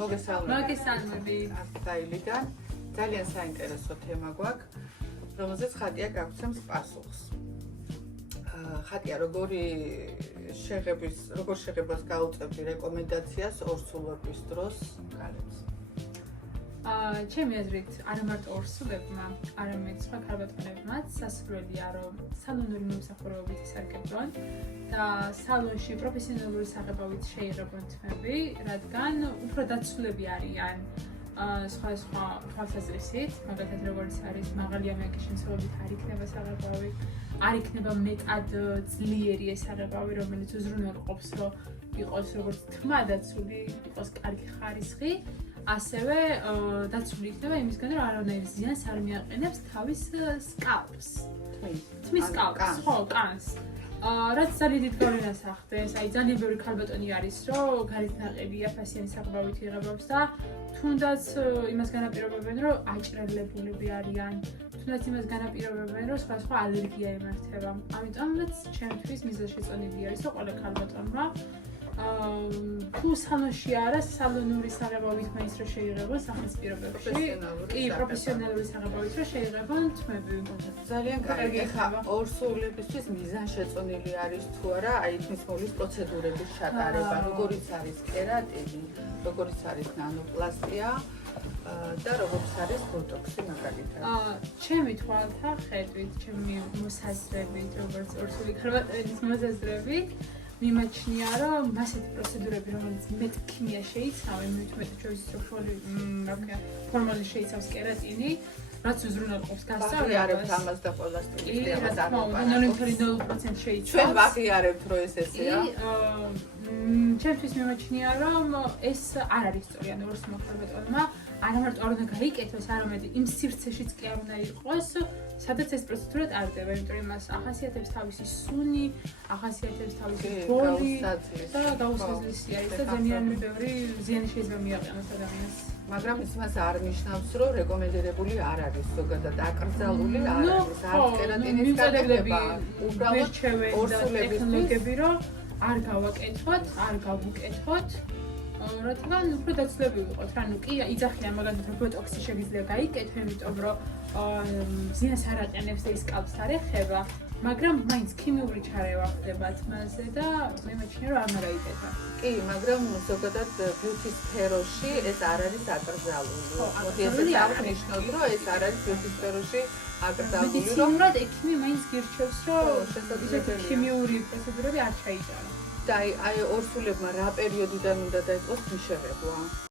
მოგესალმები. Ასტაილიდან ძალიან საინტერესო თემა გვაქვს, რომელზეც ხატია გაგცემს პასუხს. ხატია როგორ შეღებას გაუწევდი რეკომენდაციას ორსულობის დროს გარემოს. ჩემი აზრით, არა მარტო ორსულებმა, არამედ სხვა ქალბატონებმაც სასურველია, რომ სალონური მომსახურებით ისარგებლონ და სალონში პროფესიონალური საღებავით შეიღებონ თმები, რადგან უფრო დაცულები არიან სხვა თვალსაზრისით, მაგალითად როგორც არის მაღალი ამიაკის შემცველობით არ იქნება საღებავი, არ იქნება მეტად ძლიერი ეს საღებავი, რომელიც უზრუნველყოფს, რომ იყოს როგორც თმა დაცული, იყოს კარგი ხარისხი. ასევე დაცული იქნება იმისგან, რომ არავინ ზიანს არ მიაყენებს თავის სკალპს. თმის სკალპს, ხო, კანს. რაც ძალიან დიდ გავლენას ახდენს, აი ძალიან ბევრი ქალბატონი არის, რომ გარეთ ნაყენია ფასიანი საღებავით იღებებს და თუნდაც იმას განაპირობებენ, რომ აჭრელებულები არიან, თუნდაც იმას განაპირობებენ, რომ სხვა ალერგია ემართება. ამიტომაც ჩემთვის მიზანშეწონილი არის, რომ ყველა ქალბატონმა თუ სალონში არა, სალონური საღებავით მაინც რომ შეიღებონ სახის პირობებში, კი, პროფესიონალური საღებავით რომ შეიღებონ თმები. ძალიან კარგი ხება. ორსულებისთვის მიზანშეწონილი არის თუ არა, აი თმის მოვლის პროცედურების ჩატარება, როგორიც არის კერატინი, როგორიც არის ნანოპლასტია და როგორც არის ბოტოქსი მაგალითად. ჩემი თვალთა ხედვით, ჩემი მოსაზრებით, როგორც ორსული ქალბატონის მოსაზრებით მიმაჩნია, რომ ასეთი პროცედურები, რომელიც მეტ ქიმია შეიცავენ, მეტ ჩვეულებრივი ფორმალი შეიცავს კერატინი, რაც უზრუნველყოფს გასწავლებას. ვაღიარებთ ამას და ყველა სტილისტი ამას არის. 0.0% შეიცავს. ჩვენ ვაღიარებთ, რომ ეს ესეა. ჩემთვის მიმაჩნია, რომ ეს არ არის სწორი, ანუ ორს მოხდებოდნენ, არა მარტო არ უნდა გაიკეთოს, არამედ იმ სივრცეშიც კი არ უნდა იყოს, სადაც ეს პროცედურა ტარდება, იმიტომ რომ მას ახასიათებს თავისი სუნი, ახასიათებს თავისი ბოლი და გაუსაზრისი არის და ძალიან ბევრი ზიანი შეიძლება მიაყენოს ადამიანს. მაგრამ ის არ ნიშნავს, რომ რეკომენდებული არ არის ზოგადად აკრძალული არ არის, არც კერატინის გადაგება, უბრალოდ ორსულების ტექნოლოგიები, რომ არ გავაკეთოთ, არ გავუკეთოთ. რადგან უფრო დაცულები ვიყოთ, ანუ კი იძახიან მაგალითად ბოტოქსი შეგიძლია გაიკეთო, იმიტომ რომ ზიანს არ აყენებს და ის სკალპს არ ეხება, მაგრამ მაინც ქიმიური ჩარევა ხდება თმაზე და მიმაჩნია რომ არ უნდა გაიკეთო. კი, მაგრამ ზოგადად ბიუთის სფეროში ეს არ არის აკრძალული. მოდი ესე აღნიშნოთ, რომ ეს არ არის ბიუთის სფეროში აკრძალული, რომ მედიცინურად ექიმი მაინც გირჩევს, რომ ესეთი ქიმიური პროცედურები არ ჩაიჭარო. და აი ორსულებმა რა პერიოდიდან უნდა დაიწყოს მიშეღებვა?